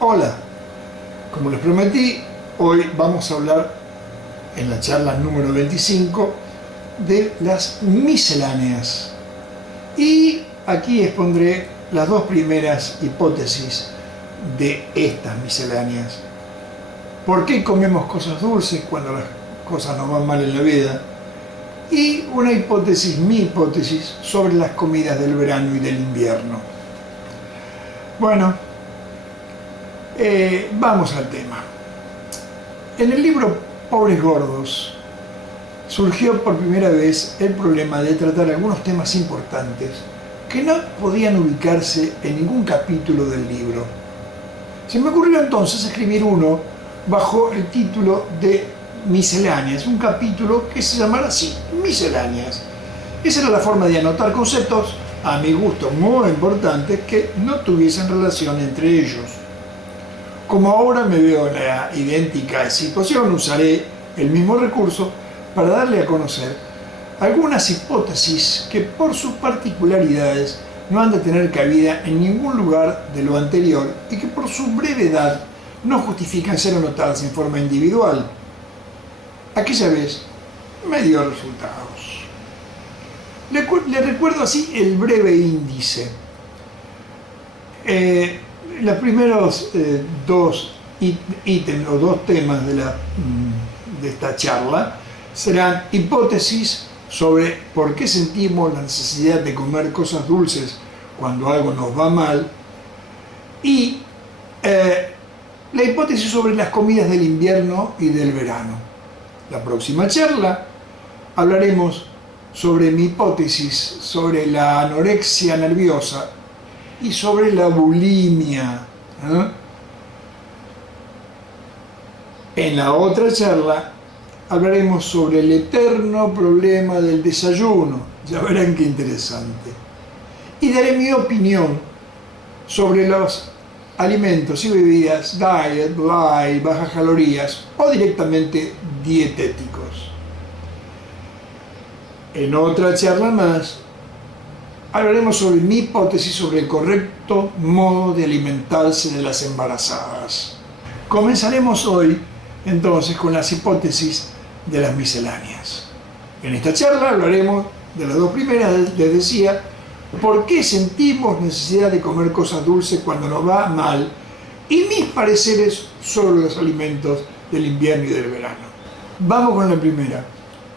Hola, como les prometí, hoy vamos a hablar en la charla número 25 de las misceláneas. Y aquí expondré las dos primeras hipótesis de estas misceláneas. ¿Por qué comemos cosas dulces cuando las cosas nos van mal en la vida? Y una hipótesis, mi hipótesis, sobre las comidas del verano y del invierno. Bueno, vamos al tema. En el libro Pobres Gordos surgió por primera vez el problema de tratar algunos temas importantes que no podían ubicarse en ningún capítulo del libro. Se me ocurrió entonces escribir uno bajo el título de Misceláneas, un capítulo que se llamara así, Misceláneas. Esa era la forma de anotar conceptos, a mi gusto muy importantes, que no tuviesen relación entre ellos. Como ahora me veo en la idéntica situación, usaré el mismo recurso para darle a conocer algunas hipótesis que por sus particularidades no han de tener cabida en ningún lugar de lo anterior y que por su brevedad no justifican ser anotadas en forma individual. Aquella vez me dio resultados. Le recuerdo así el breve índice. Los primeros dos ítems o dos temas de esta charla serán hipótesis sobre por qué sentimos la necesidad de comer cosas dulces cuando algo nos va mal y la hipótesis sobre las comidas del invierno y del verano. La próxima charla hablaremos sobre mi hipótesis sobre la anorexia nerviosa y sobre la bulimia. En la otra charla hablaremos sobre el eterno problema del desayuno. Ya verán qué interesante. Y daré mi opinión sobre los alimentos y bebidas diet, light, bajas calorías o directamente dietéticos. En otra charla más hablaremos sobre mi hipótesis sobre el correcto modo de alimentarse de las embarazadas. Comenzaremos hoy entonces con las hipótesis de las misceláneas. En esta charla hablaremos de las dos primeras, les decía, por qué sentimos necesidad de comer cosas dulces cuando nos va mal y mis pareceres sobre los alimentos del invierno y del verano. Vamos con la primera,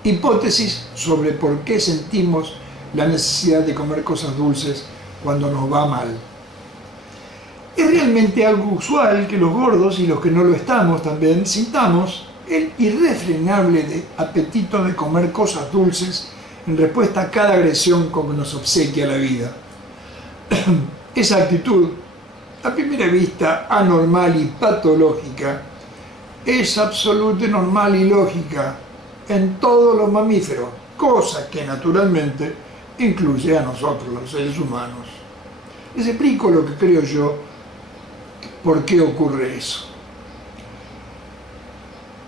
hipótesis sobre por qué sentimos la necesidad de comer cosas dulces cuando nos va mal. Es realmente algo usual que los gordos y los que no lo estamos también sintamos el irrefrenable apetito de comer cosas dulces en respuesta a cada agresión con que nos obsequia la vida. Esa actitud, a primera vista anormal y patológica, es absolutamente normal y lógica en todos los mamíferos, cosa que naturalmente incluye a nosotros, los seres humanos. Les explico lo que creo yo, por qué ocurre eso.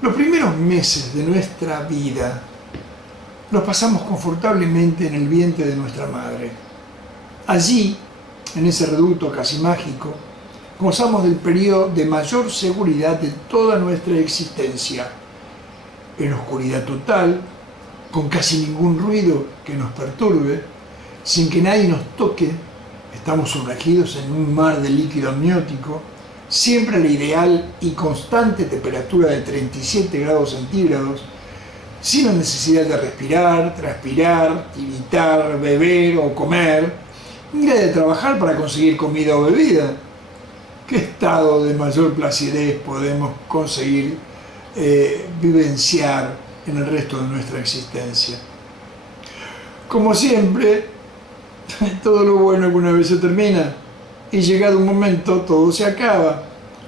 Los primeros meses de nuestra vida los pasamos confortablemente en el vientre de nuestra madre. Allí, en ese reducto casi mágico, gozamos del periodo de mayor seguridad de toda nuestra existencia, en oscuridad total, con casi ningún ruido que nos perturbe, sin que nadie nos toque. Estamos sumergidos en un mar de líquido amniótico, siempre a la ideal y constante temperatura de 37 grados centígrados, sin la necesidad de respirar, transpirar, tiritar, beber o comer, ni la de trabajar para conseguir comida o bebida. ¿Qué estado de mayor placidez podemos conseguir vivenciar en el resto de nuestra existencia? Como siempre, todo lo bueno alguna vez se termina y llegado un momento todo se acaba.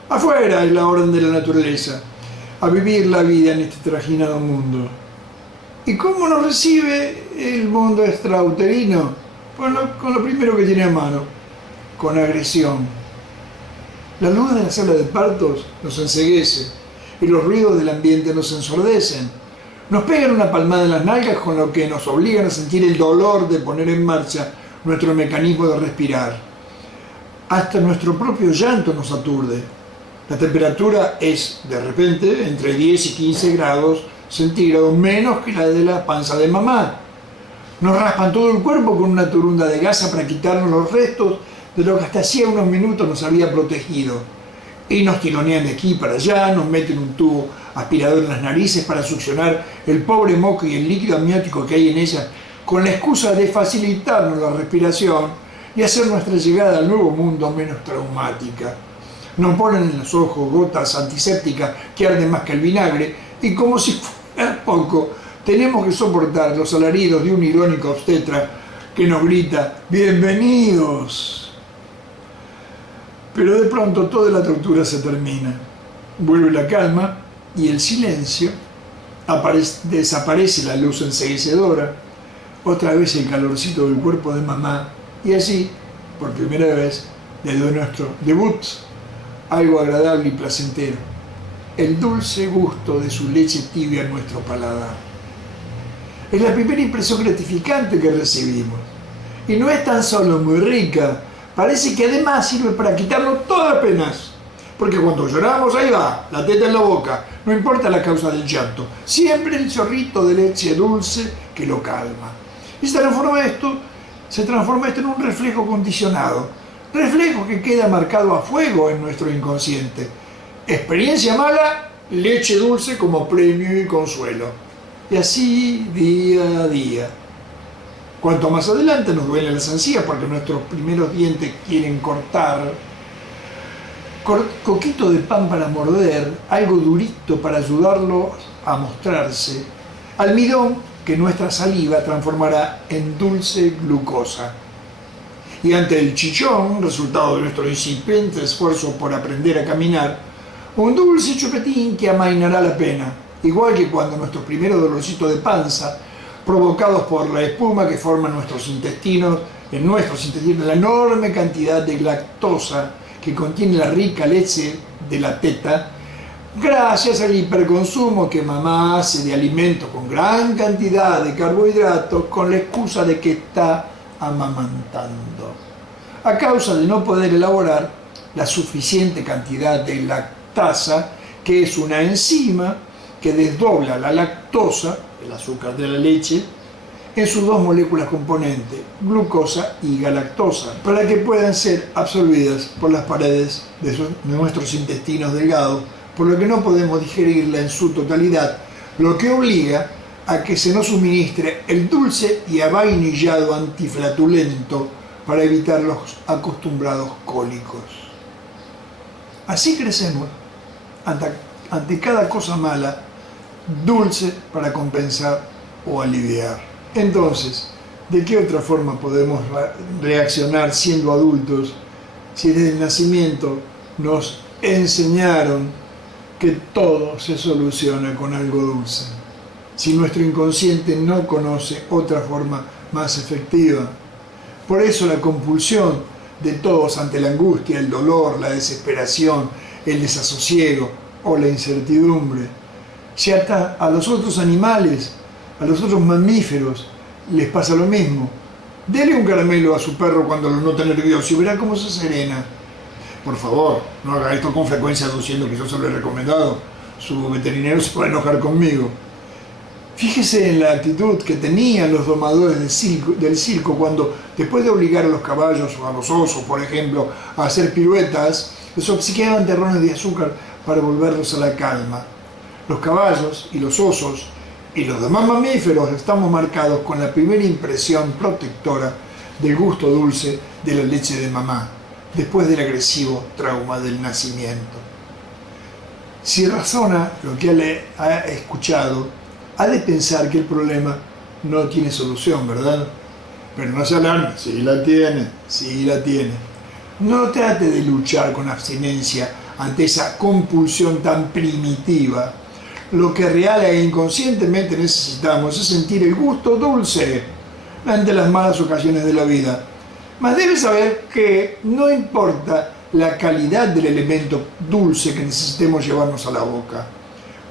Afuera es la orden de la naturaleza, a vivir la vida en este trajinado mundo. ¿Y cómo nos recibe el mundo extrauterino? Con lo primero que tiene a mano, con agresión. La luz de la sala de partos nos enceguece y los ruidos del ambiente nos ensordecen. Nos pegan una palmada en las nalgas con lo que nos obligan a sentir el dolor de poner en marcha nuestro mecanismo de respirar. Hasta nuestro propio llanto nos aturde. La temperatura es, de repente, entre 10 y 15 grados centígrados menos que la de la panza de mamá. Nos raspan todo el cuerpo con una turunda de gasa para quitarnos los restos de lo que hasta hacía unos minutos nos había protegido. Y nos tironean de aquí para allá, nos meten un tubo aspirador en las narices para succionar el pobre moco y el líquido amniótico que hay en ellas, con la excusa de facilitarnos la respiración y hacer nuestra llegada al nuevo mundo menos traumática. Nos ponen en los ojos gotas antisépticas que arden más que el vinagre y, como si fuera poco, tenemos que soportar los alaridos de un irónico obstetra que nos grita «¡Bienvenidos!». Pero de pronto toda la tortura se termina. Vuelve la calma y el silencio, desaparece la luz enceguecedora, otra vez el calorcito del cuerpo de mamá y así, por primera vez, desde nuestro debut, algo agradable y placentero, el dulce gusto de su leche tibia en nuestro paladar. Es la primera impresión gratificante que recibimos. Y no es tan solo muy rica, parece que además sirve para quitarnos todas las penas. Porque cuando lloramos, ahí va, la teta en la boca, no importa la causa del llanto, siempre el chorrito de leche dulce que lo calma. Y se transforma esto en un reflejo condicionado, reflejo que queda marcado a fuego en nuestro inconsciente. Experiencia mala, leche dulce como premio y consuelo. Y así día a día. Cuanto más adelante nos duelen las encías porque nuestros primeros dientes quieren cortar, coquito de pan para morder, algo durito para ayudarlo a mostrarse, almidón que nuestra saliva transformará en dulce glucosa. Y ante el chichón, resultado de nuestro incipiente esfuerzo por aprender a caminar, un dulce chupetín que amainará la pena, igual que cuando nuestros primeros dolorcitos de panza, provocados por la espuma que forman nuestros intestinos, la enorme cantidad de lactosa que contiene la rica leche de la teta, gracias al hiperconsumo que mamá hace de alimento con gran cantidad de carbohidratos con la excusa de que está amamantando, a causa de no poder elaborar la suficiente cantidad de lactasa, que es una enzima que desdobla la lactosa, el azúcar de la leche, en sus dos moléculas componentes, glucosa y galactosa, para que puedan ser absorbidas por las paredes de nuestros intestinos delgados, por lo que no podemos digerirla en su totalidad, lo que obliga a que se nos suministre el dulce y avainillado antiflatulento para evitar los acostumbrados cólicos. Así crecemos ante cada cosa mala, dulce para compensar o aliviar. Entonces, ¿de qué otra forma podemos reaccionar siendo adultos si desde el nacimiento nos enseñaron que todo se soluciona con algo dulce? Si nuestro inconsciente no conoce otra forma más efectiva. Por eso la compulsión de todos ante la angustia, el dolor, la desesperación, el desasosiego o la incertidumbre. Si hasta a los otros animales, a los otros mamíferos les pasa lo mismo. Dele un caramelo a su perro cuando lo nota nervioso y verá cómo se serena. Por favor, no haga esto con frecuencia aduciendo que yo se lo he recomendado. Su veterinario se puede enojar conmigo. Fíjese en la actitud que tenían los domadores del circo cuando, después de obligar a los caballos o a los osos, por ejemplo, a hacer piruetas, les obsequiaban terrones de azúcar para volverlos a la calma. Los caballos y los osos y los demás mamíferos estamos marcados con la primera impresión protectora del gusto dulce de la leche de mamá, después del agresivo trauma del nacimiento. Si razona lo que le ha escuchado, ha de pensar que el problema no tiene solución, ¿verdad? Pero no se alarme, sí la tiene, sí la tiene. No trate de luchar con abstinencia ante esa compulsión tan primitiva. Lo que real e inconscientemente necesitamos es sentir el gusto dulce ante las malas ocasiones de la vida. Mas debe saber que no importa la calidad del elemento dulce que necesitemos llevarnos a la boca.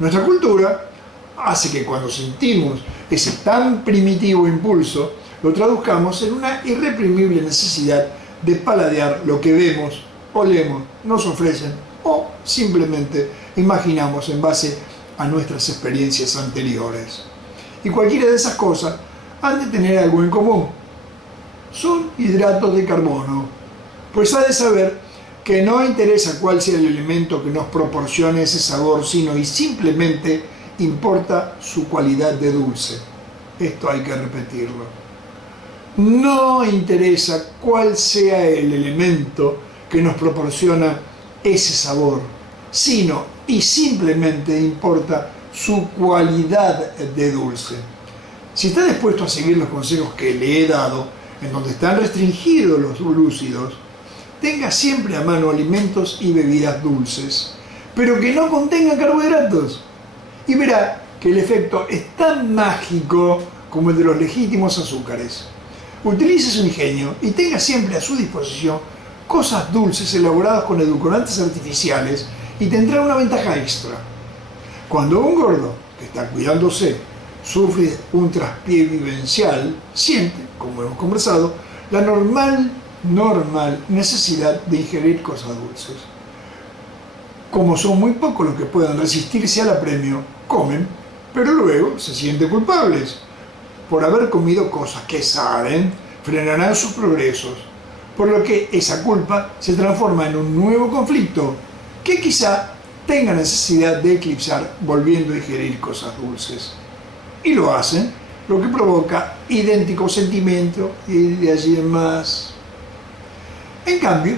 Nuestra cultura hace que cuando sentimos ese tan primitivo impulso, lo traduzcamos en una irreprimible necesidad de paladear lo que vemos, olemos, nos ofrecen o simplemente imaginamos en base a nuestras experiencias anteriores. Y cualquiera de esas cosas han de tener algo en común. Son hidratos de carbono, pues ha de saber que no interesa cuál sea el elemento que nos proporcione ese sabor, sino y simplemente importa su cualidad de dulce. Esto hay que repetirlo. No interesa cuál sea el elemento que nos proporciona ese sabor, sino y simplemente importa su cualidad de dulce. Si está dispuesto a seguir los consejos que le he dado, en donde están restringidos los glúcidos, tenga siempre a mano alimentos y bebidas dulces, pero que no contengan carbohidratos. Y verá que el efecto es tan mágico como el de los legítimos azúcares. Utilice su ingenio y tenga siempre a su disposición cosas dulces elaboradas con edulcorantes artificiales y tendrá una ventaja extra. Cuando un gordo que está cuidándose sufre un traspié vivencial, siente, como hemos conversado, la normal necesidad de ingerir cosas dulces. Como son muy pocos los que puedan resistirse al apremio, comen, pero luego se sienten culpables. Por haber comido cosas que saben, frenarán sus progresos, por lo que esa culpa se transforma en un nuevo conflicto que quizá tenga necesidad de eclipsar volviendo a ingerir cosas dulces. Y lo hacen, lo que provoca idéntico sentimiento y de allí en más. En cambio,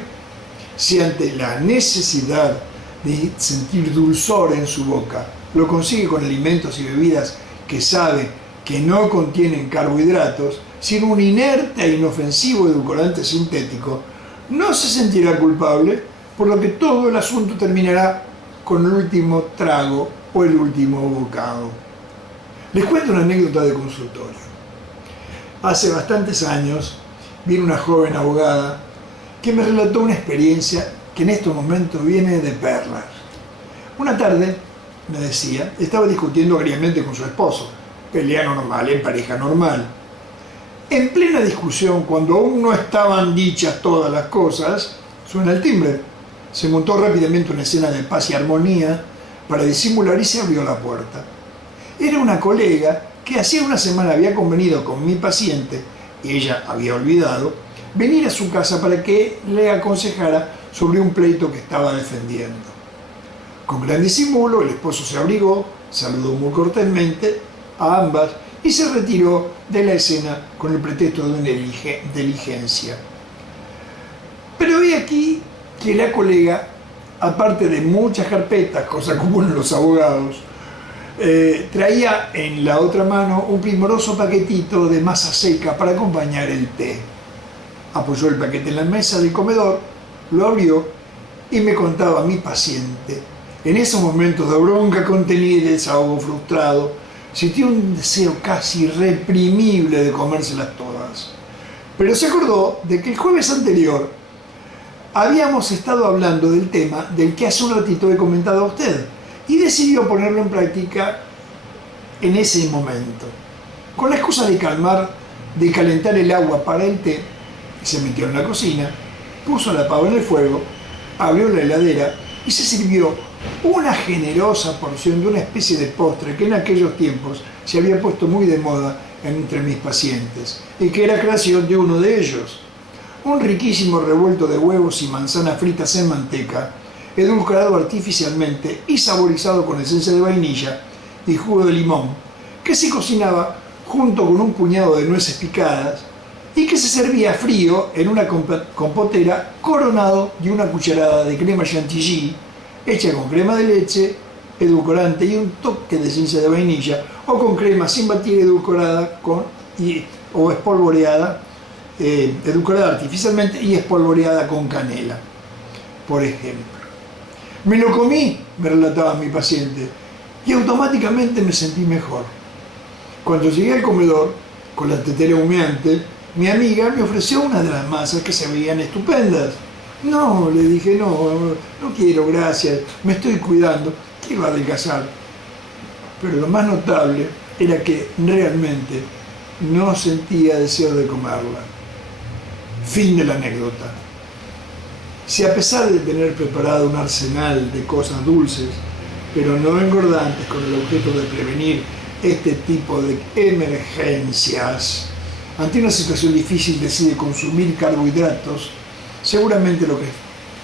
si ante la necesidad de sentir dulzor en su boca, lo consigue con alimentos y bebidas que sabe que no contienen carbohidratos, sino un inerte e inofensivo edulcorante sintético, no se sentirá culpable, por lo que todo el asunto terminará con el último trago o el último bocado. Les cuento una anécdota de consultorio. Hace bastantes años vino una joven abogada que me relató una experiencia que en estos momentos viene de perlas. Una tarde, me decía, estaba discutiendo agriamente con su esposo, pelea normal, en pareja normal. En plena discusión, cuando aún no estaban dichas todas las cosas, suena el timbre. Se montó rápidamente una escena de paz y armonía para disimular y se abrió la puerta. Era una colega que hacía una semana había convenido con mi paciente, y ella había olvidado, venir a su casa para que le aconsejara sobre un pleito que estaba defendiendo. Con gran disimulo, el esposo se abrigó, saludó muy cortésmente a ambas y se retiró de la escena con el pretexto de una diligencia. Pero he aquí que la colega, aparte de muchas carpetas, cosa común en los abogados, traía en la otra mano un primoroso paquetito de masa seca para acompañar el té. Apoyó el paquete en la mesa del comedor, lo abrió y me contaba a mi paciente. En esos momentos de bronca contenida y desahogo frustrado, sintió un deseo casi irreprimible de comérselas todas. Pero se acordó de que el jueves anterior habíamos estado hablando del tema del que hace un ratito he comentado a usted y decidió ponerlo en práctica en ese momento. Con la excusa de calentar el agua para el té, se metió en la cocina, puso la pava en el fuego, abrió la heladera y se sirvió una generosa porción de una especie de postre que en aquellos tiempos se había puesto muy de moda entre mis pacientes y que era creación de uno de ellos. Un riquísimo revuelto de huevos y manzanas fritas en manteca, edulcorado artificialmente y saborizado con esencia de vainilla y jugo de limón, que se cocinaba junto con un puñado de nueces picadas y que se servía frío en una compotera coronado de una cucharada de crema chantilly hecha con crema de leche, edulcorante y un toque de esencia de vainilla, o con crema sin batir edulcorada o espolvoreada, edulcorada artificialmente y espolvoreada con canela, por ejemplo. Me lo comí, me relataba mi paciente, y automáticamente me sentí mejor. Cuando llegué al comedor, con la tetera humeante, mi amiga me ofreció una de las masas que se veían estupendas. No, le dije, no quiero, gracias, me estoy cuidando, quiero adelgazar. pero lo más notable era que realmente no sentía deseo de comerla. Fin de la anécdota. Si a pesar de tener preparado un arsenal de cosas dulces, pero no engordantes con el objeto de prevenir este tipo de emergencias, ante una situación difícil decide consumir carbohidratos, seguramente lo que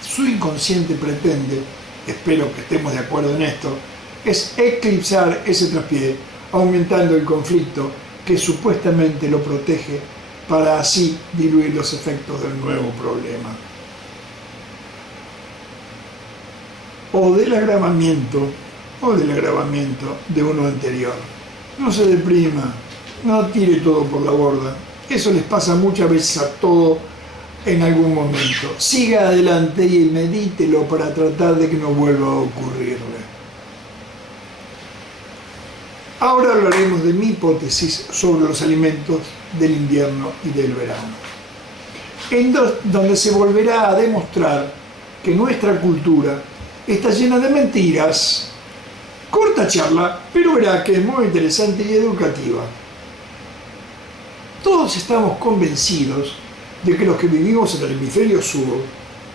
su inconsciente pretende, espero que estemos de acuerdo en esto, es eclipsar ese traspié, aumentando el conflicto que supuestamente lo protege para así diluir los efectos del nuevo problema. O del agravamiento de uno anterior. No se deprima, no tire todo por la borda. Eso les pasa muchas veces a todo en algún momento. Siga adelante y medítelo para tratar de que no vuelva a ocurrirle. Ahora hablaremos de mi hipótesis sobre los alimentos del invierno y del verano, donde se volverá a demostrar que nuestra cultura está llena de mentiras. Corta charla, pero verá que es muy interesante y educativa. Todos estamos convencidos de que los que vivimos en el hemisferio sur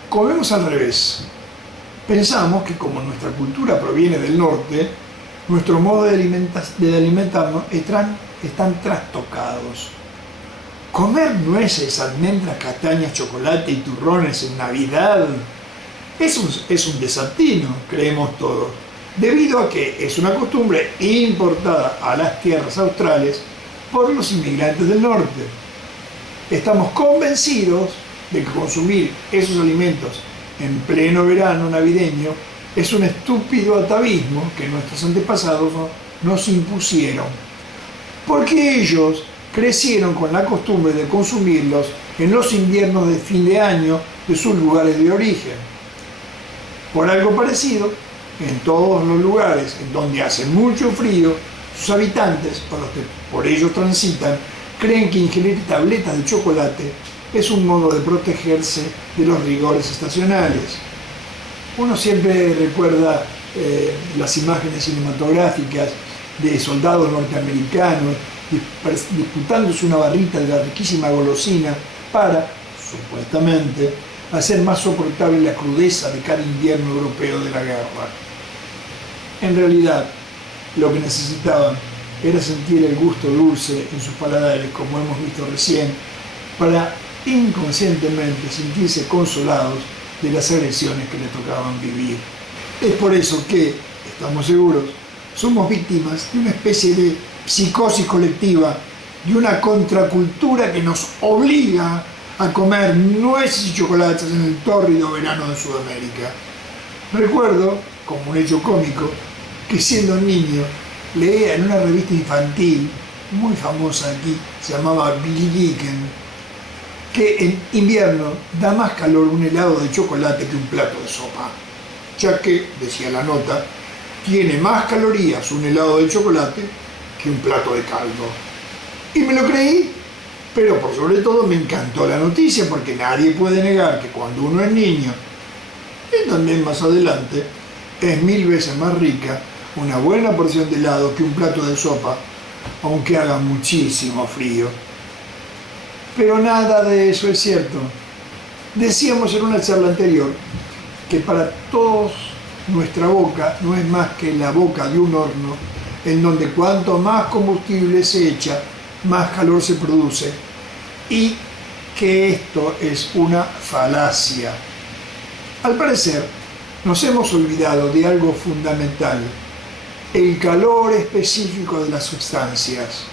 comemos al revés. Pensamos que como nuestra cultura proviene del norte, nuestro modo de alimentarnos están trastocados. Comer nueces, almendras, castañas, chocolate y turrones en Navidad es un desatino, creemos todos, debido a que es una costumbre importada a las tierras australes por los inmigrantes del norte. Estamos convencidos de que consumir esos alimentos en pleno verano navideño es un estúpido atavismo que nuestros antepasados nos impusieron, porque ellos crecieron con la costumbre de consumirlos en los inviernos de fin de año de sus lugares de origen. Por algo parecido, en todos los lugares en donde hace mucho frío, sus habitantes, o los que por ellos transitan, creen que ingerir tabletas de chocolate es un modo de protegerse de los rigores estacionales. Uno siempre recuerda las imágenes cinematográficas de soldados norteamericanos disputándose una barrita de la riquísima golosina para, supuestamente, hacer más soportable la crudeza de cada invierno europeo de la guerra. En realidad, lo que necesitaban era sentir el gusto dulce en sus paladares, como hemos visto recién, para inconscientemente sentirse consolados de las agresiones que les tocaban vivir. Es por eso que, estamos seguros, somos víctimas de una especie de psicosis colectiva, de una contracultura que nos obliga a comer nueces y chocolates en el tórrido verano de Sudamérica. Recuerdo, como un hecho cómico, que siendo niño leía en una revista infantil muy famosa aquí, se llamaba Billy Dickens, que en invierno da más calor un helado de chocolate que un plato de sopa, ya que, decía la nota, tiene más calorías un helado de chocolate que un plato de caldo. Y me lo creí, pero por sobre todo me encantó la noticia, porque nadie puede negar que cuando uno es niño, y también más adelante, es 1000 veces más rica una buena porción de helado que un plato de sopa, aunque haga muchísimo frío. Pero nada de eso es cierto. Decíamos en una charla anterior que para todos nuestra boca no es más que la boca de un horno en donde cuanto más combustible se echa, más calor se produce, y que esto es una falacia. Al parecer, nos hemos olvidado de algo fundamental: el calor específico de las sustancias.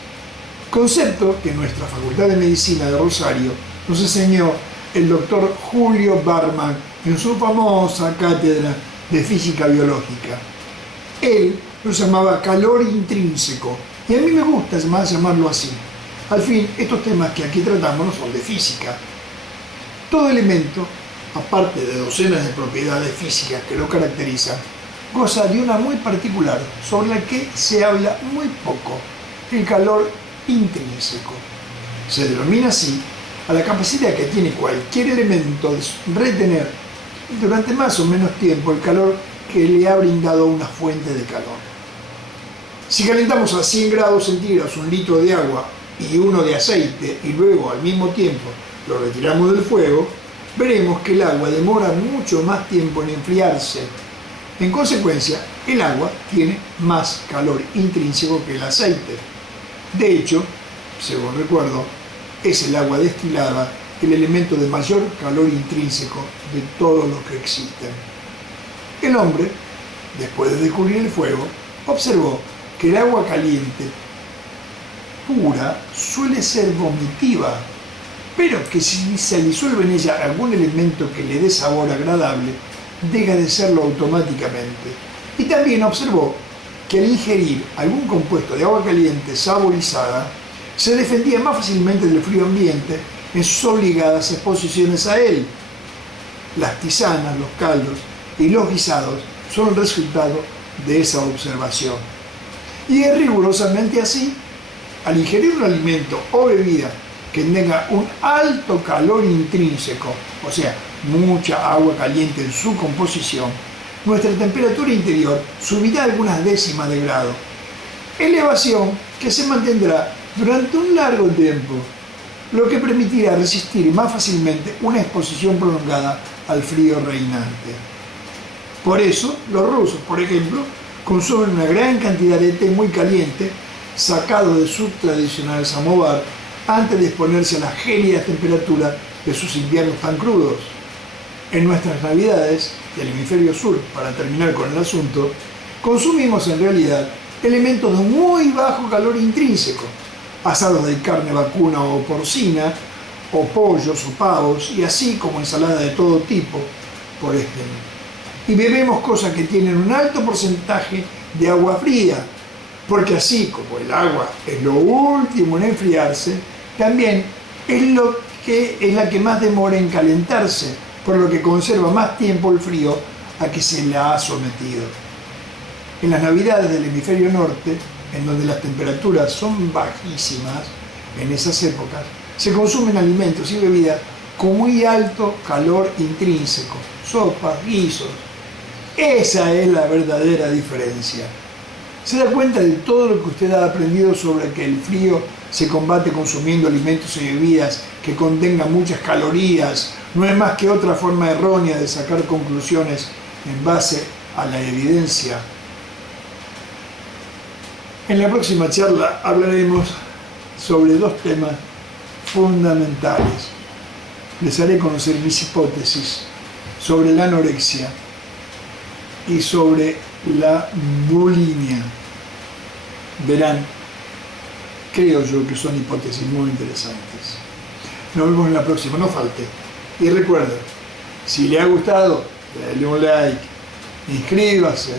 Concepto que en nuestra Facultad de Medicina de Rosario nos enseñó el doctor Julio Barman en su famosa cátedra de física biológica. Él lo llamaba calor intrínseco, y a mí me gusta más llamarlo así. Al fin, estos temas que aquí tratamos no son de física. Todo elemento, aparte de docenas de propiedades físicas que lo caracterizan, goza de una muy particular sobre la que se habla muy poco: el calor intrínseco. Se denomina así a la capacidad que tiene cualquier elemento de retener durante más o menos tiempo el calor que le ha brindado una fuente de calor. Si calentamos a 100 grados centígrados un litro de agua y uno de aceite y luego al mismo tiempo lo retiramos del fuego, veremos que el agua demora mucho más tiempo en enfriarse. En consecuencia, el agua tiene más calor intrínseco que el aceite. De hecho, según recuerdo, es el agua destilada el elemento de mayor calor intrínseco de todos los que existen. El hombre, después de descubrir el fuego, observó que el agua caliente pura suele ser vomitiva, pero que si se disuelve en ella algún elemento que le dé sabor agradable, deja de serlo automáticamente. Y también observó que al ingerir algún compuesto de agua caliente saborizada, se defendía más fácilmente del frío ambiente en sus obligadas exposiciones a él. Las tisanas, los caldos y los guisados son el resultado de esa observación. Y es rigurosamente así. Al ingerir un alimento o bebida que tenga un alto calor intrínseco, o sea, mucha agua caliente en su composición, nuestra temperatura interior subirá algunas décimas de grado, elevación que se mantendrá durante un largo tiempo, lo que permitirá resistir más fácilmente una exposición prolongada al frío reinante. Por eso, los rusos, por ejemplo, consumen una gran cantidad de té muy caliente, sacado de su tradicional samovar, antes de exponerse a las gélidas temperaturas de sus inviernos tan crudos. En nuestras navidades del hemisferio sur, para terminar con el asunto, consumimos en realidad elementos de muy bajo calor intrínseco, asados de carne vacuna o porcina, o pollos o pavos, y así como ensalada de todo tipo, por ejemplo. Y bebemos cosas que tienen un alto porcentaje de agua fría, porque así como el agua es lo último en enfriarse, también es la que más demora en calentarse, por lo que conserva más tiempo el frío a que se la ha sometido. En las navidades del hemisferio norte, en donde las temperaturas son bajísimas, en esas épocas, se consumen alimentos y bebidas con muy alto calor intrínseco, sopas, guisos. Esa es la verdadera diferencia. ¿Se da cuenta de todo lo que usted ha aprendido sobre que el frío se combate consumiendo alimentos y bebidas que contengan muchas calorías? No es más que otra forma errónea de sacar conclusiones en base a la evidencia. En la próxima charla hablaremos sobre dos temas fundamentales. Les haré conocer mis hipótesis sobre la anorexia y sobre la bulimia. Verán, creo yo que son hipótesis muy interesantes. Nos vemos en la próxima, no falte. Y recuerden, si le ha gustado, dale un like, inscríbase.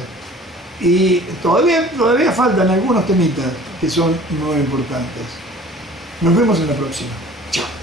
Y todavía faltan algunos temitas que son muy importantes. Nos vemos en la próxima. Chao.